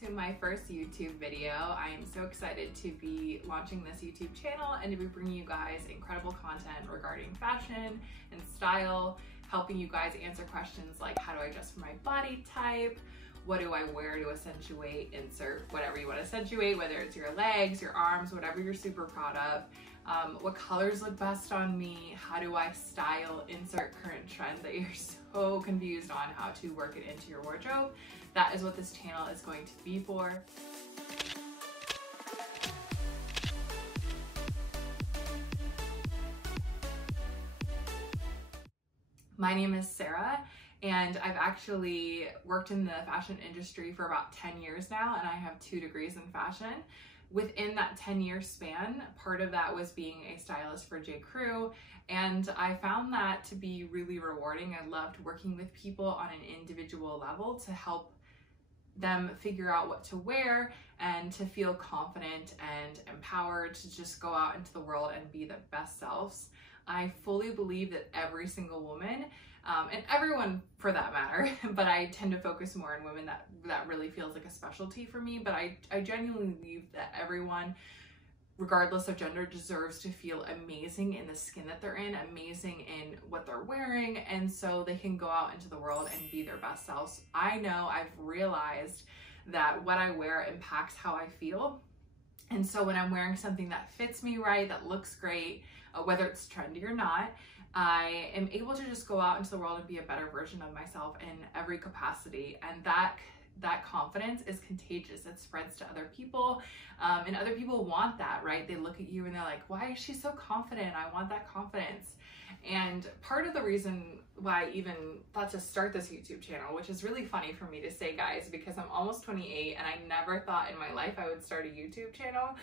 to my first YouTube video. I am so excited to be launching this YouTube channel and to be bringing you guys incredible content regarding fashion and style, helping you guys answer questions like how do I adjust for my body type, what do I wear to accentuate, insert whatever you want to accentuate, whether it's your legs, your arms, whatever you're super proud of. What colors look best on me, how do I style, insert current trends that you're so confused on how to work it into your wardrobe. That is what this channel is going to be for. My name is Sarah, and I've actually worked in the fashion industry for about 10 years now, and I have 2 degrees in fashion. Within that 10-year span, part of that was being a stylist for J. Crew, and I found that to be really rewarding. I loved working with people on an individual level to help them figure out what to wear and to feel confident and empowered to just go out into the world and be their best selves. I fully believe that every single woman, and everyone for that matter, but I tend to focus more on women that really feels like a specialty for me, but I genuinely believe that everyone, regardless of gender, deserves to feel amazing in the skin that they're in, amazing in what they're wearing, and so they can go out into the world and be their best selves. I know I've realized that what I wear impacts how I feel, and so when I'm wearing something that fits me right, that looks great, whether it's trendy or not, I am able to just go out into the world and be a better version of myself in every capacity, and that confidence is contagious. It spreads to other people, and other people want that, right? They look at you and they're like, why is she so confident? I want that confidence. And part of the reason why I even thought to start this YouTube channel, which is really funny for me to say, guys, because I'm almost 28 and I never thought in my life I would start a YouTube channel.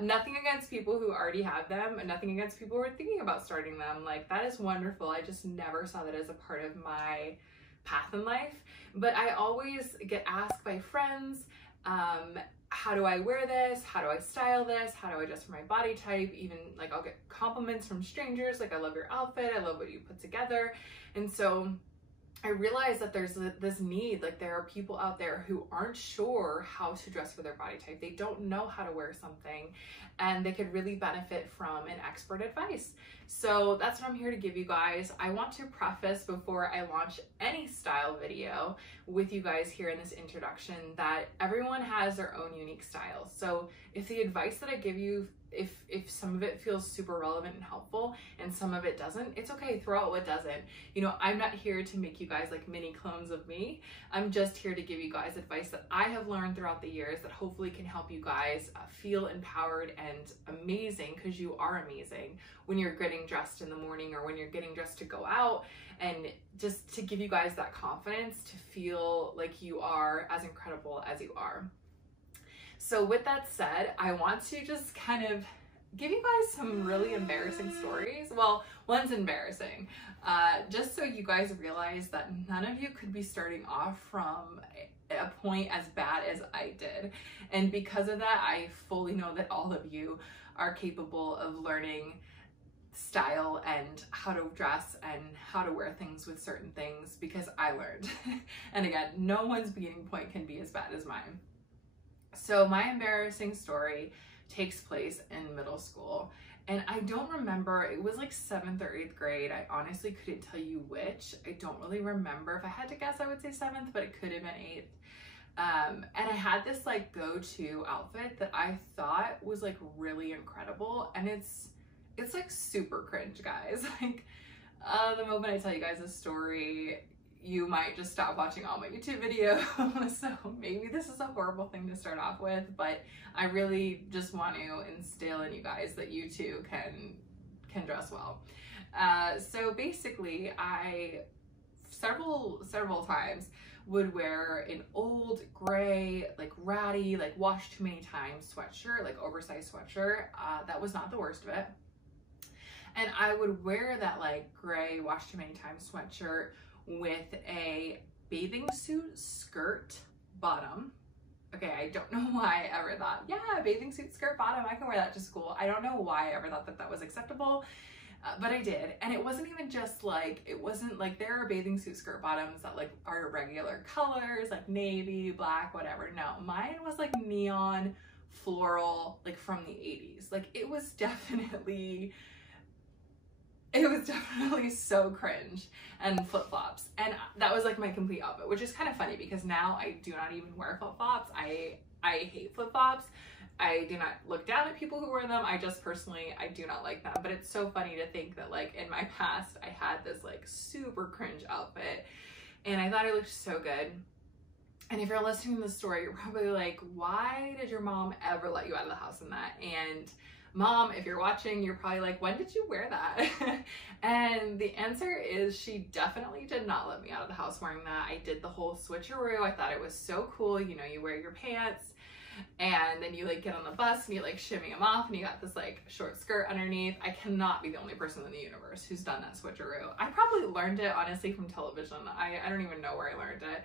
Nothing against people who already have them, and nothing against people who are thinking about starting them. Like, that is wonderful. I just never saw that as a part of my path in life. But I always get asked by friends, how do I wear this? How do I style this? How do I adjust for my body type? Even like I'll get compliments from strangers, like I love your outfit, I love what you put together. And so I realized that there's this need, like there are people out there who aren't sure how to dress for their body type. They don't know how to wear something, and they could really benefit from an expert advice. So that's what I'm here to give you guys. I want to preface before I launch any style video with you guys here in this introduction that everyone has their own unique style. So if the advice that I give you, if some of it feels super relevant and helpful and some of it doesn't, it's okay, throw out what doesn't. You know, I'm not here to make you guys like mini clones of me. I'm just here to give you guys advice that I have learned throughout the years that hopefully can help you guys feel empowered and amazing, because you are amazing when you're getting dressed in the morning or when you're getting dressed to go out, and just to give you guys that confidence to feel like you are as incredible as you are. So with that said, I want to just kind of give you guys some really embarrassing stories. Well, one's embarrassing, just so you guys realize that none of you could be starting off from a point as bad as I did. And because of that, I fully know that all of you are capable of learning style and how to dress and how to wear things with certain things, because I learned. And again, no one's beginning point can be as bad as mine. So my embarrassing story takes place in middle school, and I don't remember, it was like 7th or 8th grade. I honestly couldn't tell you which. I don't really remember. If I had to guess, I would say 7th, but it could have been 8th. And I had this like go-to outfit that I thought was like really incredible, and it's like super cringe, guys. Like the moment I tell you guys this story, you might just stop watching all my YouTube videos. So maybe this is a horrible thing to start off with, but I really just want to instill in you guys that you too can dress well. So basically, I several times would wear an old gray, like ratty, like washed too many times sweatshirt, like oversized sweatshirt. That was not the worst of it. And I would wear that like gray washed too many times sweatshirt with a bathing suit skirt bottom. Okay, I don't know why I ever thought, yeah, bathing suit skirt bottom, I can wear that to school. I don't know why I ever thought that that was acceptable. but I did. And it wasn't even just like, it wasn't like, there are bathing suit skirt bottoms that like are regular colors, like navy, black, whatever. No, mine was like neon, floral, like from the 80s. Like it was definitely so cringe, and flip-flops. And that was like my complete outfit, which is kind of funny because now I do not even wear flip-flops. I hate flip-flops. I do not look down at people who wear them. I just personally, I do not like them. But it's so funny to think that like in my past, I had this like super cringe outfit and I thought it looked so good. And if you're listening to the story, you're probably like, why did your mom ever let you out of the house in that? And Mom, if you're watching, you're probably like, when did you wear that? And the answer is she definitely did not let me out of the house wearing that. I did the whole switcheroo. I thought it was so cool. You know, you wear your pants and then you like get on the bus and you like shimmy them off and you got this like short skirt underneath. I cannot be the only person in the universe who's done that switcheroo. I probably learned it honestly from television. I don't even know where I learned it.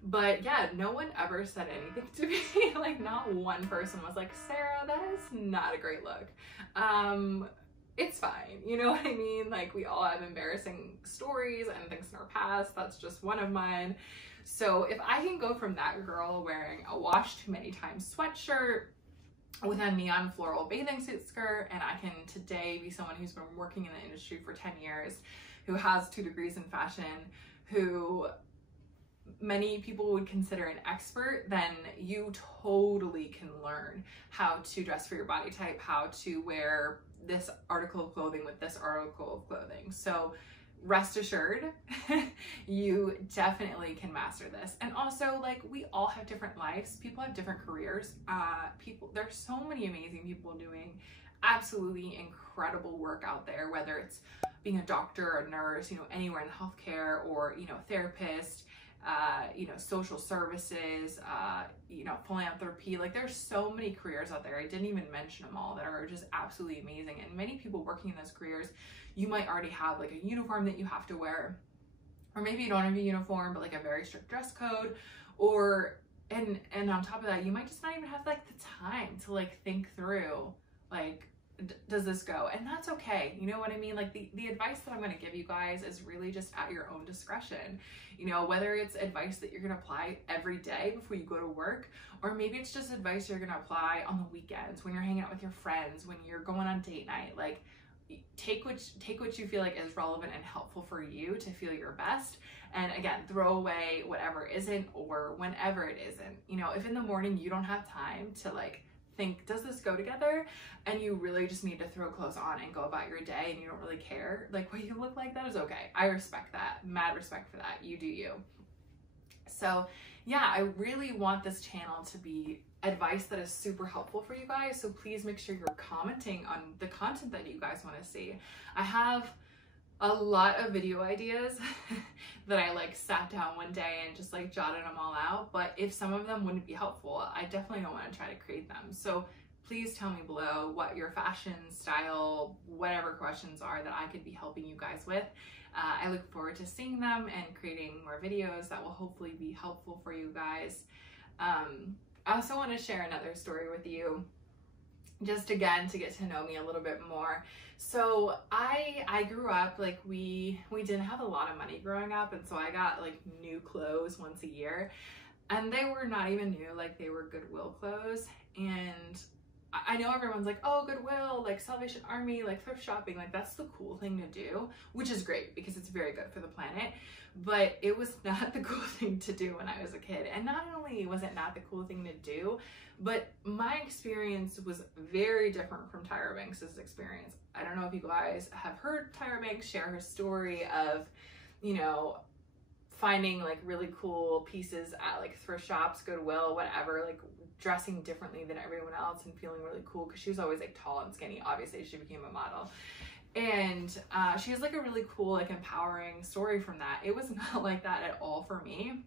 But yeah, no one ever said anything to me. Like not one person was like, Sarah, that is not a great look. It's fine. You know what I mean? Like we all have embarrassing stories and things in our past. That's just one of mine. So if I can go from that girl wearing a washed many times sweatshirt with a neon floral bathing suit skirt, and I can today be someone who's been working in the industry for 10 years, who has 2 degrees in fashion, who many people would consider an expert, then you totally can learn how to dress for your body type, how to wear this article of clothing with this article of clothing. So rest assured, you definitely can master this. And also, like, we all have different lives. People have different careers. There's so many amazing people doing absolutely incredible work out there, whether it's being a doctor or a nurse, you know, anywhere in healthcare, or, you know, therapist, you know, social services, you know, philanthropy. Like there's so many careers out there. I didn't even mention them all that are just absolutely amazing. And many people working in those careers, you might already have like a uniform that you have to wear, or maybe you don't have a uniform, but like a very strict dress code, or, and on top of that, you might just not even have like the time to like think through, like, does this go? And that's okay. You know what I mean? Like the advice that I'm going to give you guys is really just at your own discretion. You know, whether it's advice that you're going to apply every day before you go to work, or maybe it's just advice you're going to apply on the weekends when you're hanging out with your friends, when you're going on date night. Like take what you feel like is relevant and helpful for you to feel your best. And again, throw away whatever isn't, or whenever it isn't. You know, if in the morning you don't have time to like think, does this go together? And you really just need to throw clothes on and go about your day and you don't really care like what you look like, that is okay. I respect that. Mad respect for that. You do you. So yeah, I really want this channel to be advice that is super helpful for you guys. So please make sure you're commenting on the content that you guys want to see. I have a lot of video ideas that I like sat down one day and just like jotted them all out. But if some of them wouldn't be helpful, I definitely don't want to try to create them. So please tell me below what your fashion, style, whatever questions are that I could be helping you guys with. I look forward to seeing them and creating more videos that will hopefully be helpful for you guys. I also want to share another story with you, just again to get to know me a little bit more. So I grew up, like we didn't have a lot of money growing up, and so I got like new clothes once a year, and they were not even new, like they were Goodwill clothes. And I know everyone's like, oh, Goodwill, like Salvation Army, like thrift shopping, like that's the cool thing to do, which is great because it's very good for the planet. But it was not the cool thing to do when I was a kid. And not only was it not the cool thing to do, but my experience was very different from Tyra Banks's experience. I don't know if you guys have heard Tyra Banks share her story of, you know, finding like really cool pieces at like thrift shops, Goodwill, whatever, like dressing differently than everyone else and feeling really cool because she was always like tall and skinny. Obviously she became a model. And she has like a really cool, like empowering story from that. It was not like that at all for me.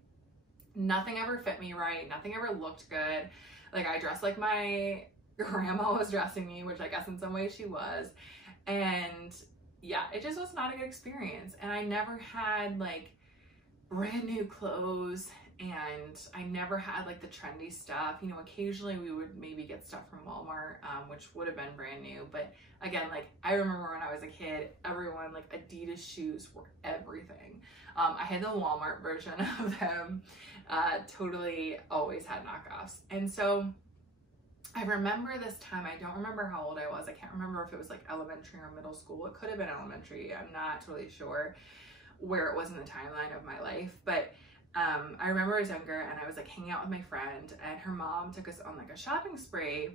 Nothing ever fit me right. Nothing ever looked good. Like I dressed like my grandma was dressing me, which I guess in some ways she was. And yeah, it just was not a good experience. And I never had like brand new clothes and I never had like the trendy stuff. You know, occasionally we would maybe get stuff from Walmart, which would have been brand new. But again, like I remember when I was a kid, everyone, like Adidas shoes were everything. I had the Walmart version of them, totally always had knockoffs. And so I remember this time, I don't remember how old I was. I can't remember if it was like elementary or middle school. It could have been elementary. I'm not totally sure where it was in the timeline of my life. But I remember I was younger and I was like hanging out with my friend, and her mom took us on like a shopping spree,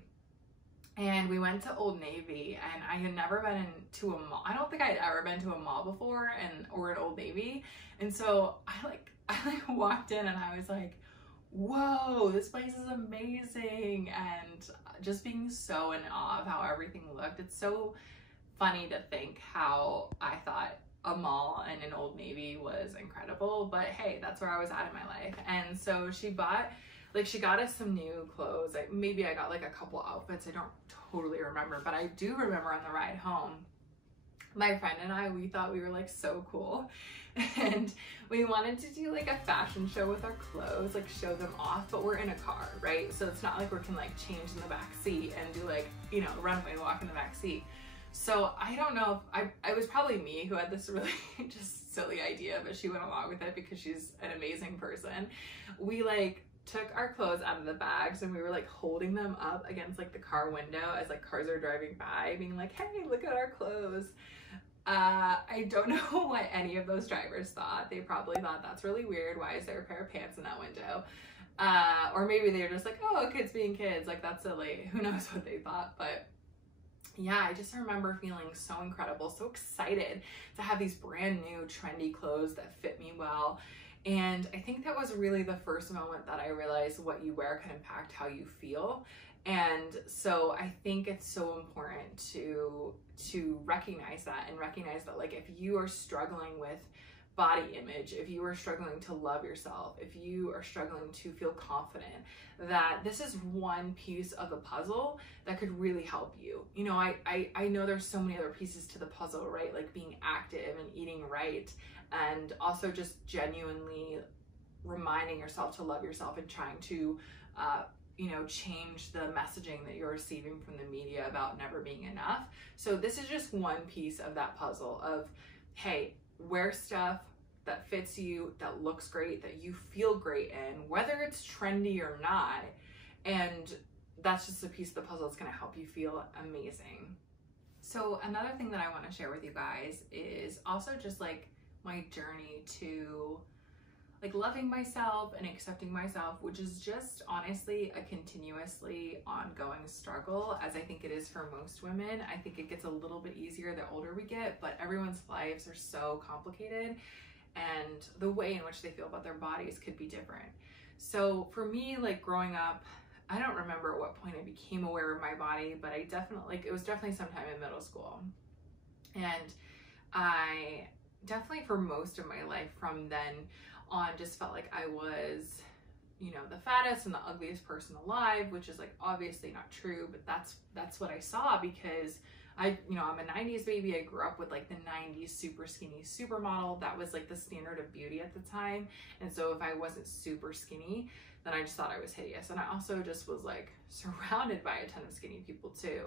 and we went to Old Navy, and I had never been to a mall. I don't think I'd ever been to a mall before, or an Old Navy. And so I walked in and I was like, whoa, this place is amazing, and just being so in awe of how everything looked. It's so funny to think how I thought a mall and an Old Navy was incredible, but hey, that's where I was at in my life. And so she got us some new clothes. Maybe I got like a couple outfits. I don't totally remember, but I do remember on the ride home, my friend and I, we thought we were like so cool, and we wanted to do like a fashion show with our clothes, like show them off, but we're in a car, right? So it's not like we can like change in the back seat and do like, you know, runway walk in the back seat. So I don't know if it was probably me who had this really just silly idea, but she went along with it because she's an amazing person. We like took our clothes out of the bags and we were like holding them up against like the car window as like cars are driving by, being like, hey, look at our clothes. I don't know what any of those drivers thought. They probably thought, that's really weird. Why is there a pair of pants in that window? Or maybe they were just like, oh, kids being kids, like that's silly. Who knows what they thought, but yeah, I just remember feeling so incredible, so excited to have these brand new trendy clothes that fit me well. And I think that was really the first moment that I realized what you wear can impact how you feel. And so I think it's so important to recognize that, and recognize that like if you are struggling with body image, if you are struggling to love yourself, if you are struggling to feel confident, that this is one piece of the puzzle that could really help you. You know, I know there's so many other pieces to the puzzle, right? Like being active and eating right, and also just genuinely reminding yourself to love yourself and trying to, you know, change the messaging that you're receiving from the media about never being enough. So this is just one piece of that puzzle of, hey, wear stuff that fits you, that looks great, that you feel great in, whether it's trendy or not. And that's just a piece of the puzzle that's going to help you feel amazing. So another thing that I want to share with you guys is also just like my journey to like loving myself and accepting myself, which is just honestly a continuously ongoing struggle, as I think it is for most women. I think it gets a little bit easier the older we get, but everyone's lives are so complicated, and the way in which they feel about their bodies could be different. So for me, like growing up, I don't remember at what point I became aware of my body, but I definitely, like it was definitely sometime in middle school. And I definitely for most of my life from then on just felt like I was, you know, the fattest and the ugliest person alive, which is like obviously not true, but that's what I saw, because I'm a 90s baby. I grew up with like the 90s super skinny supermodel. That was like the standard of beauty at the time. And so if I wasn't super skinny, then I just thought I was hideous. And I also just was like surrounded by a ton of skinny people too.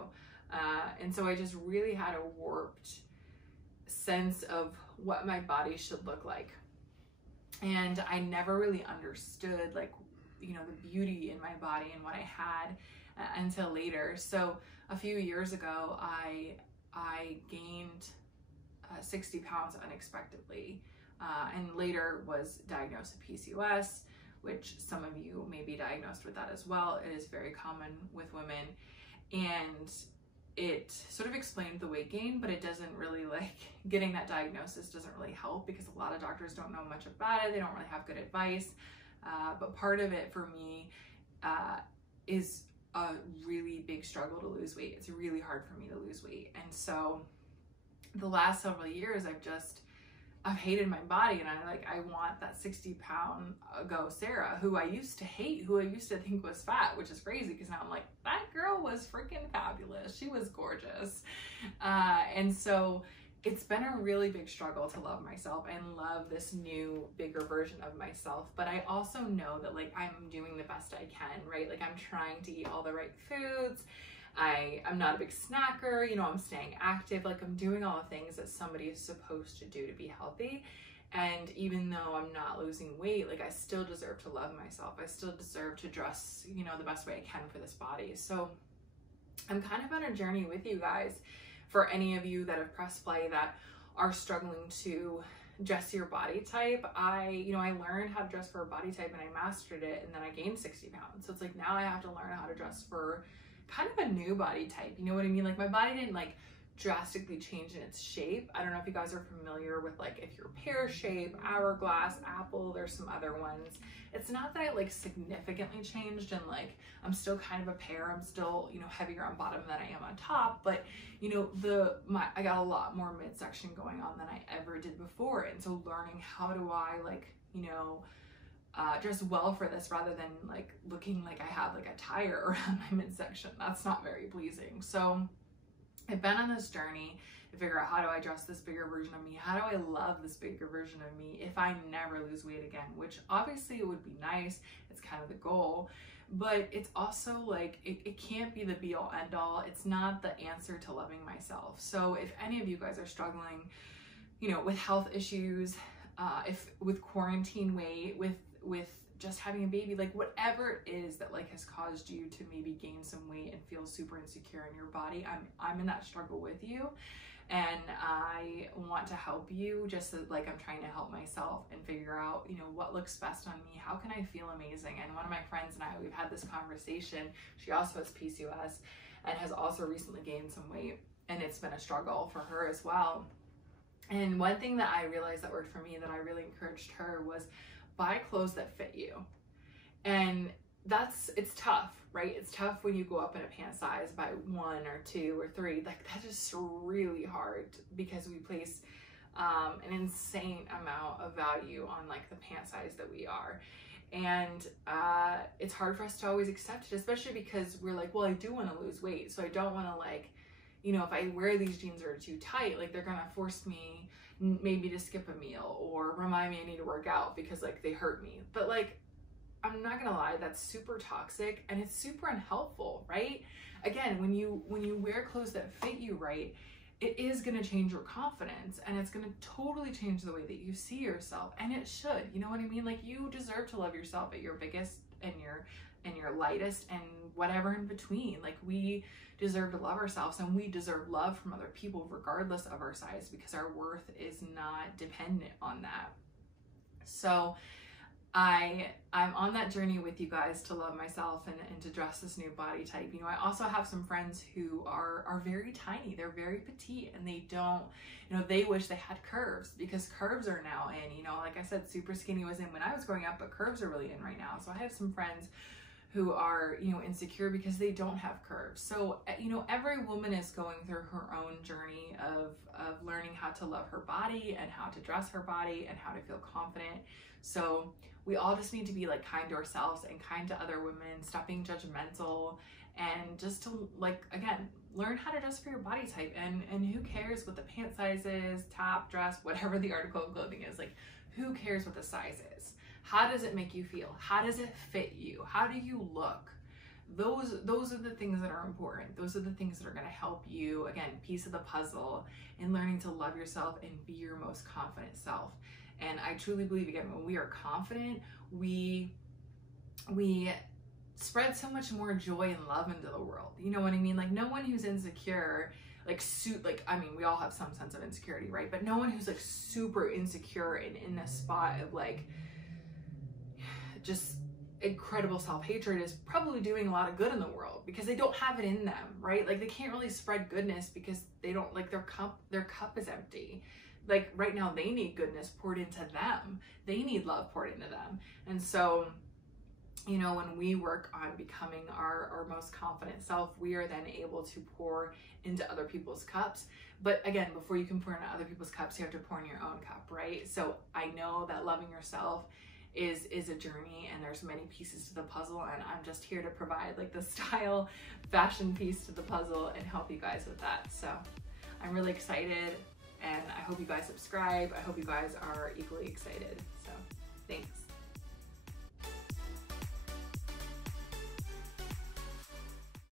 And so I just really had a warped sense of what my body should look like. And I never really understood like, you know, the beauty in my body and what I had until later. So a few years ago, I gained 60 pounds unexpectedly, and later was diagnosed with PCOS, which some of you may be diagnosed with that as well. It is very common with women, and it sort of explained the weight gain, but it doesn't really, like, getting that diagnosis doesn't really help because a lot of doctors don't know much about it. They don't really have good advice. But part of it for me is a really big struggle to lose weight. It's really hard for me to lose weight. And so the last several years, I've hated my body, and I want that 60-pound ago Sarah, who I used to hate, who I used to think was fat, which is crazy because now I'm like, that girl was freaking fabulous. She was gorgeous. And so it's been a really big struggle to love myself and love this new, bigger version of myself. But I also know that like I'm doing the best I can, right? Like I'm trying to eat all the right foods. I'm not a big snacker, you know, I'm staying active. Like I'm doing all the things that somebody is supposed to do to be healthy. And even though I'm not losing weight, like I still deserve to love myself. I still deserve to dress, you know, the best way I can for this body. So I'm kind of on a journey with you guys. For any of you that have pressed play that are struggling to dress your body type, I learned how to dress for a body type and I mastered it, and then I gained 60 pounds. So it's like now I have to learn how to dress for kind of a new body type. You know what I mean? Like my body didn't like drastically change in its shape. I don't know if you guys are familiar with like if you're pear shape, hourglass, apple, there's some other ones. It's not that I like significantly changed and like I'm still kind of a pear. I'm still, you know, heavier on bottom than I am on top, but you know, I got a lot more midsection going on than I ever did before. And so learning how do I like, you know, dress well for this rather than like looking like I have like a tire around my midsection. That's not very pleasing. So I've been on this journey to figure out how do I dress this bigger version of me? How do I love this bigger version of me if I never lose weight again? Which obviously it would be nice. It's kind of the goal, but it's also like, it can't be the be all end all. It's not the answer to loving myself. So if any of you guys are struggling, you know, with health issues, if with quarantine weight, with just having a baby, like whatever it is that like has caused you to maybe gain some weight and feel super insecure in your body, I'm in that struggle with you, and I want to help you just as like I'm trying to help myself and figure out, you know, what looks best on me. How can I feel amazing? And one of my friends and I, we've had this conversation. She also has PCOS and has also recently gained some weight, and it's been a struggle for her as well. And one thing that I realized that worked for me that I really encouraged her was buy clothes that fit you. And it's tough, right? It's tough when you go up in a pant size by 1 or 2 or 3. Like that is really hard because we place an insane amount of value on like the pant size that we are. And it's hard for us to always accept it, especially because we're like, well, I do want to lose weight. So I don't want to like, you know, if I wear these jeans that are too tight, like they're going to force me maybe to skip a meal or remind me I need to work out because like they hurt me. But like, I'm not gonna lie, that's super toxic and it's super unhelpful, right? Again, when you wear clothes that fit you right, it is gonna change your confidence and it's gonna totally change the way that you see yourself, and it should, you know what I mean? Like you deserve to love yourself at your biggest and your lightest and whatever in between. Like we deserve to love ourselves, and we deserve love from other people regardless of our size, because our worth is not dependent on that. So I'm on that journey with you guys to love myself and to dress this new body type. You know, I also have some friends who are very tiny. They're very petite, and they don't, you know, they wish they had curves because curves are now in. You know, like I said, super skinny was in when I was growing up, but curves are really in right now. So I have some friends who are, you know, insecure because they don't have curves. So, you know, every woman is going through her own journey of learning how to love her body and how to dress her body and how to feel confident. So we all just need to be like kind to ourselves and kind to other women, stop being judgmental, and just to like, again, learn how to dress for your body type. And who cares what the pant size is, top, dress, whatever the article of clothing is, like who cares what the size is? How does it make you feel? How does it fit you? How do you look? Those are the things that are important. Those are the things that are going to help you, again, piece of the puzzle in learning to love yourself and be your most confident self. And I truly believe, again, when we are confident, we spread so much more joy and love into the world. You know what I mean? Like no one who's insecure, I mean, we all have some sense of insecurity, right? But no one who's like super insecure and in a spot of like just incredible self-hatred is probably doing a lot of good in the world because they don't have it in them, right? Like they can't really spread goodness because they don't, like their cup is empty. Like right now they need goodness poured into them. They need love poured into them. And so, you know, when we work on becoming our most confident self, we are then able to pour into other people's cups. But again, before you can pour into other people's cups, you have to pour in your own cup, right? So I know that loving yourself is a journey, and there's many pieces to the puzzle, and I'm just here to provide like the style fashion piece to the puzzle and help you guys with that. So I'm really excited and I hope you guys subscribe. I hope you guys are equally excited. So thanks.